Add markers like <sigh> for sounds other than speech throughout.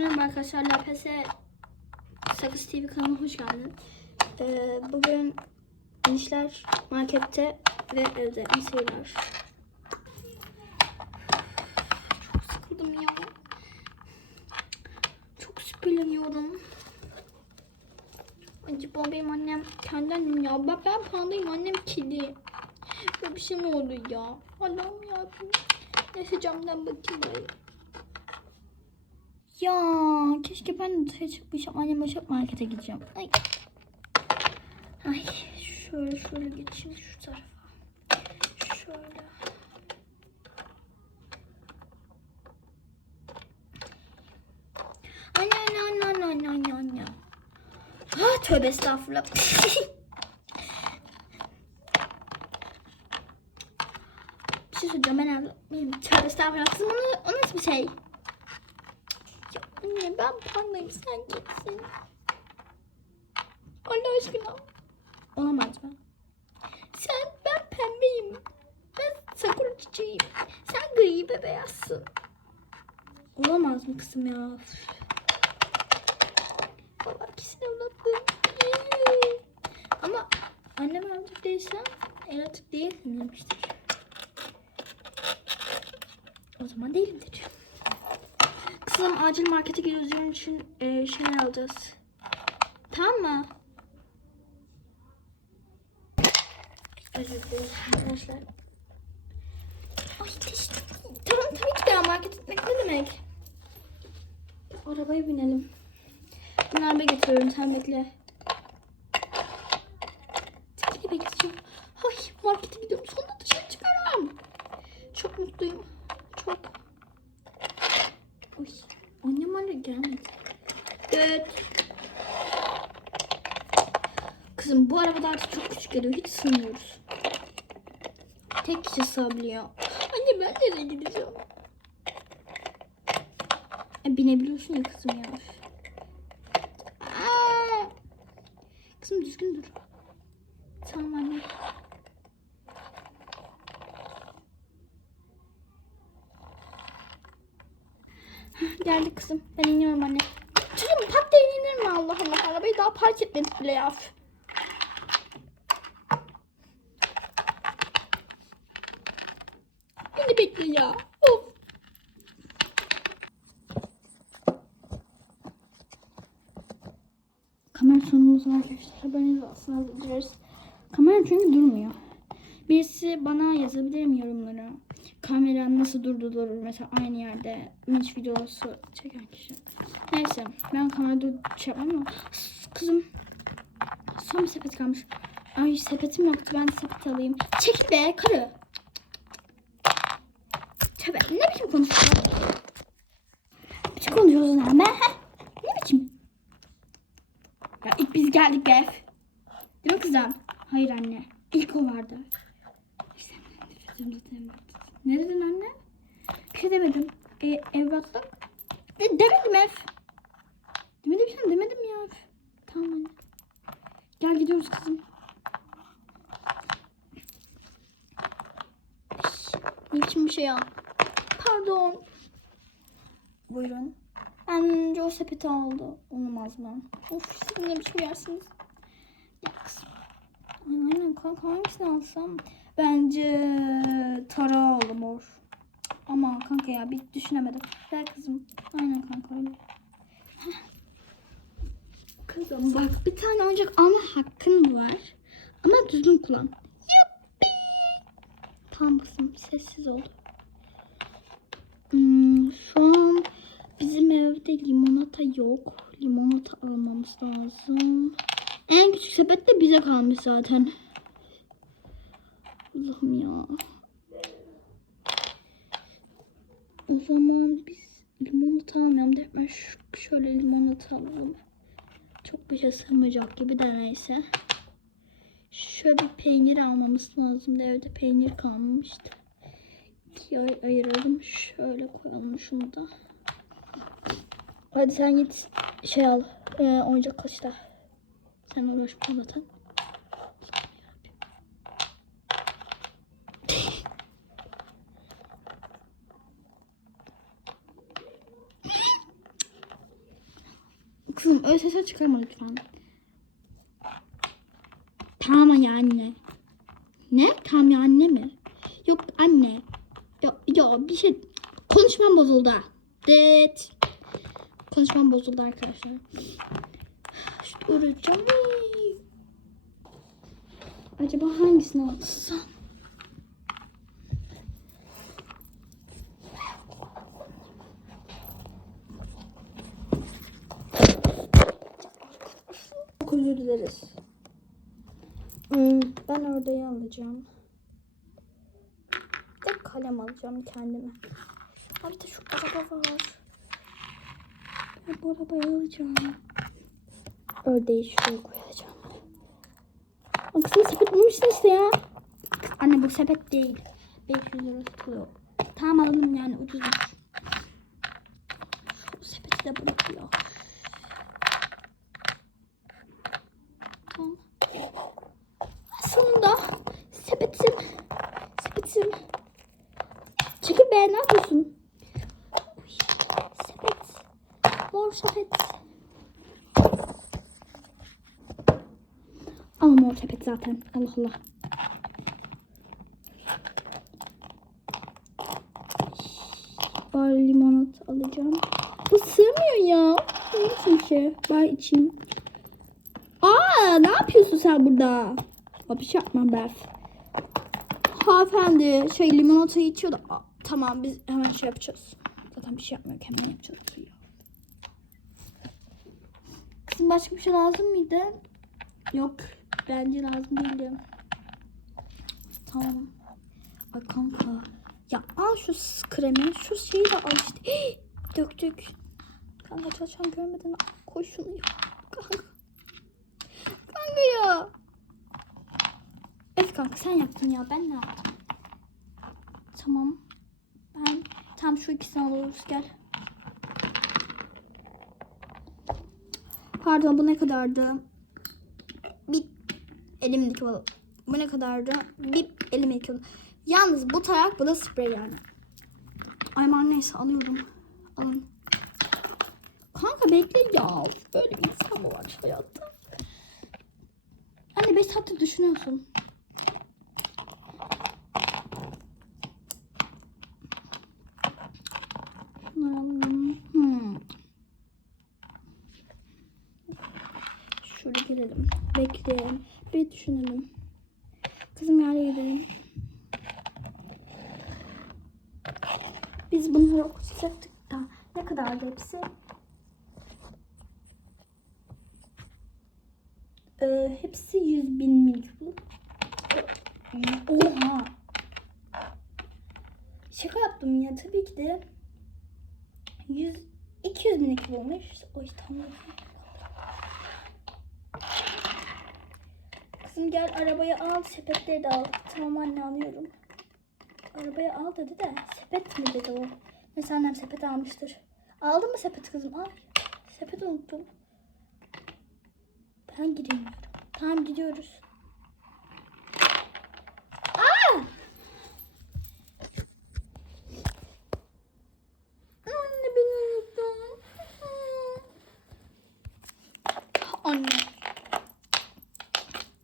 Merhaba arkadaşlar. LPS Sakız TV kanalıma hoş geldin. Ee, bugün işler markette ve evde. Seyirler. Çok sıkıldım ya. Çok şüpheleniyorum. Acaba benim annem kendi annem ya. Ben, ben pandayım annem kedi. Böyle bir şey mi oldu ya? Allah'ım ya. Neyse camdan bakayım bari. Ya keşke ben de dışarı çıkmışım. Annem başak markete gideceğim. Ay. Ay şöyle şöyle geçeyim şu tarafa. Şöyle. Anne anne anne anne anne anne. Ha tövbe estağfurullah. <laughs> bir şey söyleyeceğim ben abi. Benim tövbe estağfurullah. Kızım onu, o nasıl bir şey? Anne ben pandayım sen kimsin? Allah aşkına. Olamaz mı? Sen ben pembeyim. Ben sakura çiçeğiyim. Sen gri ve beyazsın. Olamaz mı kızım ya? Valla ikisini anlattım. Ama annem artık değilsem erotik değilsin demiştir. O zaman değilimdir. Kızım acil markete gidiyoruz. Yarın için e, şeyler alacağız. Tamam mı? Özür dilerim arkadaşlar. Ay Tamam tabii ki de market etmek ne demek? Arabaya binelim. Ben arabaya getiriyorum sen bekle. De bekliyorum. Ay markete gidiyorum. Sonunda dışarı çıkarım. Çok mutluyum. Çok. Oy. Annem hala gelmedi. Evet. Artık çok küçük geliyor. Hiç sığmıyoruz. Tek kişi sığabiliyor. Anne ben nereye gideceğim? E, binebiliyorsun ya kızım ya. Aa! Kızım düzgün dur. Tamam anne. Geldik kızım. Ben iniyorum anne. Çocuğum pat diye iner mi Allah Allah. Arabayı daha park etmedik bile ya. Beni bekle ya. Of. Kamera sonumuz var arkadaşlar. Haberiniz olsun. Hazır dileriz. Kamera çünkü durmuyor. Birisi bana yazabilir mi yorumlara? Kamera nasıl durdurulur mesela aynı yerde winch videosu çeken kişi. Neyse ben kamerada şey yapmam ama kızım son bir sepet kalmış. Ay sepetim yoktu ben sepet alayım. Çek be karı. Tövbe konuşuyorsun? Ne biçim konuşuyorsun ama? Ne biçim? Ya ilk biz geldik be. Değil mi kızım? Hayır anne. İlk o vardı. Ne dedin anne? Bir şey demedim. E, evlatlık. E, demedim ev. Demedim sen demedim ya. Tamam anne. Gel gidiyoruz kızım. Ne biçim bir şey ya? Pardon. Buyurun. Ben önce o sepeti aldı. Olmaz mı? Of siz ne biçim yersiniz? Ya kızım. Ay, Aynen kanka hangisini alsam? Bence tara aldım mor. Ama kanka ya bir düşünemedim. Gel kızım. Aynen kanka öyle. Kızım bak bir tane oyuncak alma hakkın var. Ama düzgün kullan. Yuppi. Tamam kızım sessiz ol. Hmm, şu an bizim evde limonata yok. Limonata almamız lazım. En küçük sepet de bize kalmış zaten. Allah'ım ya. O zaman biz limonata almayalım. Hemen şöyle limonata alalım. Çok bir şey sığmayacak gibi de neyse. Şöyle bir peynir almamız lazım. Evde peynir kalmamıştı. İkiye ay- ayıralım. Şöyle koyalım şunu da. Hadi sen git şey al. Ee, oyuncak kaçta? Sen uğraşma zaten. Kızım öyle sesler çıkarma lütfen. Tamam ya anne. Ne? Tamam ya anne mi? Yok anne. Ya, ya bir şey... Konuşmam bozuldu. Det. Konuşmam bozuldu arkadaşlar. Uğraşacağım. Acaba hangisini alsam? Çok özür dileriz. Hmm, ben ördeği alacağım. Bir kalem alacağım kendime. Abi de şu araba var. Ben bu arabayı alacağım. Ördeği şuraya koyacağım. Aksine sepet bulmuşsun işte ya. Anne bu sepet değil. 500 lira tutuluyor. Tamam alalım yani ucuzmuş. Şu sepeti de bırakıyor. Tamam. Sonunda sepetim. Sepetim. Çekil be ne yapıyorsun? Uy, sepet. Mor sepet. Al mor sepet zaten. Allah Allah. Bari limonat alacağım. Bu sığmıyor ya. Neyse ki. Bari içeyim. Aa ne yapıyorsun sen burada? Aa, bir şey yapmam Berf. Hanımefendi şey limonatayı içiyor da. Tamam biz hemen şey yapacağız. Zaten bir şey yapmıyor hemen yapacağız. Kızım başka bir şey lazım mıydı? Yok. Bence lazım değildi. Tamam. Ay kanka. Ya al şu kremi. Şu şeyi de al işte. Hii, döktük. Kanka çalışan görmeden koy şunu ya. Kanka. Kanka ya. Evet kanka sen yaptın ya. Ben ne yaptım? Tamam. Ben tam şu ikisini alıyoruz. Gel. Pardon bu ne kadardı? Elimdeki balık. Bu ne kadardı? Bir elimdeki balık. Yalnız bu tarak bu da sprey yani. Ay aman neyse alıyorum. Alın. Kanka bekle ya. Böyle bir insan mı var hayatta? Anne 5 saattir düşünüyorsun. Şunları alalım. Hmm. Şöyle girelim. Bekleyelim. Bir düşünelim. Kızım yerle gidelim. Biz bunları okutacaktık da ne kadardı hepsi? Ee, hepsi 100 bin milyon. Oha. Şaka yaptım ya tabii ki de 100 200 bin ekip olmuş. Oy tamam. Kızım gel arabayı al, sepetleri de al. Tamam anne alıyorum. Arabayı al dedi de sepet mi dedi o? Neyse annem sepet almıştır. Aldın mı sepet kızım? Al. Sepet unuttum. Ben gidemiyorum. Tamam gidiyoruz. Aa! Anne beni unuttun. Anne.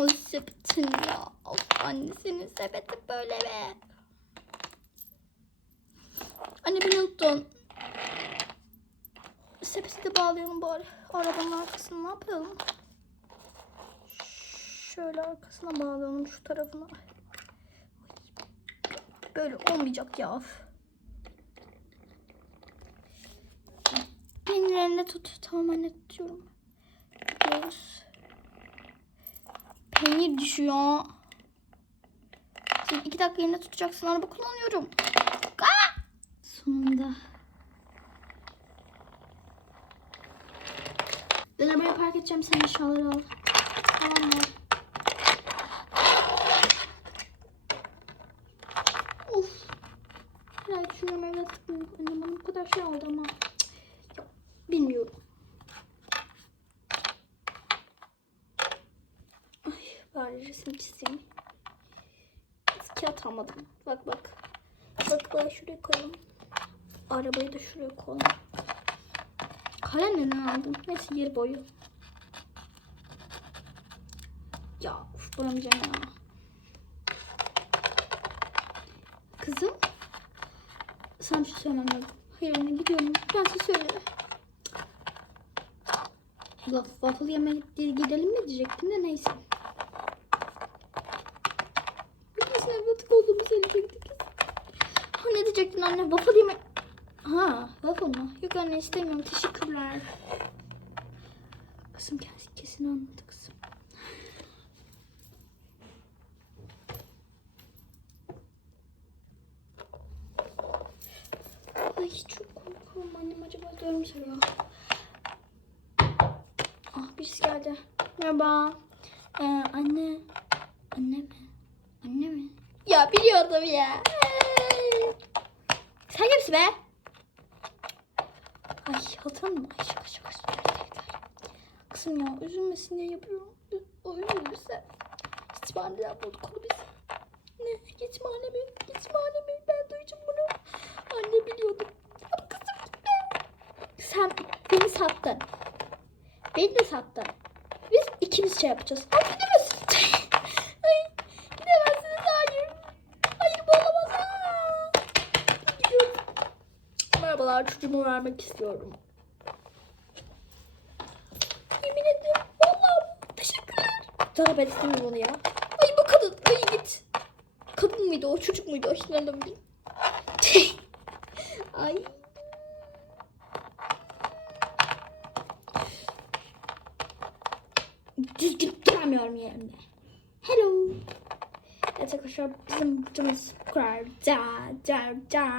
O sepetin ya. Of sepeti böyle be. Anne beni unuttun. Sepeti de bağlayalım bari. Arabanın arkasına ne yapalım? Şöyle arkasına bağlayalım şu tarafına. Böyle olmayacak ya. Benim elinde tut. Tamam anne tutuyorum. Gidiyoruz. Peynir düşüyor. Sen iki dakika yerine tutacaksın. Araba kullanıyorum. Aa! Sonunda. Ben arabayı park edeceğim. Sen eşyaları al. Tamam mı? Of. Ya düşünüyorum. Annem bana bu kadar şey aldı ama. Bilmiyorum. Ay bari resim çizeyim. Biz kağıt almadım. Bak bak. Bak bak şuraya koyalım. Arabayı da şuraya koyalım. Kalem neden aldım? Neyse yer boyu. Ya uf bulamayacağım ya. Kızım. Sana bir şey söylemem lazım. Hayır anne gidiyorum. Ben size söyle. Waffle yemeye gidelim mi diyecektim de neyse. Biz ne batık olduğumu söyleyecektik. Diyecektin anne? Waffle yeme... Ha waffle mı? Yok anne istemiyorum. Teşekkürler. Kızım kesin, kesin anladı kızım. Ay çok korkuyorum annem acaba diyorum soruyor. Ah birisi geldi. Merhaba. Ee, anne. Anne mi? Anne mi? Ya biliyordum ya. Be? Ay hatırladın mı? Ay şaka şaka. Kızım ya üzülmesin diye yapıyorum. O üzülürse. İsmail'den bulduk onu biz. Ne? Yetimhane mi? Yetimhane mi? Ben duyacağım bunu. Anne biliyordum. Ama kızım gitme. Sen beni sattın. Beni de sattın. Biz ikimiz şey yapacağız. Ay gidemezsiniz. Ay gidemezsiniz. Hayır. Hayır bu olamaz. Aa. Gidiyorum. Merhabalar çocuğumu vermek istiyorum. Yemin ederim. Vallahi teşekkürler. Canım ben istemiyorum ya. Ay bu kadın. Ay git. Kadın mıydı o çocuk muydu? Şimdi anlamadım. Ay. Düzgün duramıyorum yerimde. Hello. Evet arkadaşlar bizim videomuz bu kadar. Da, da, da.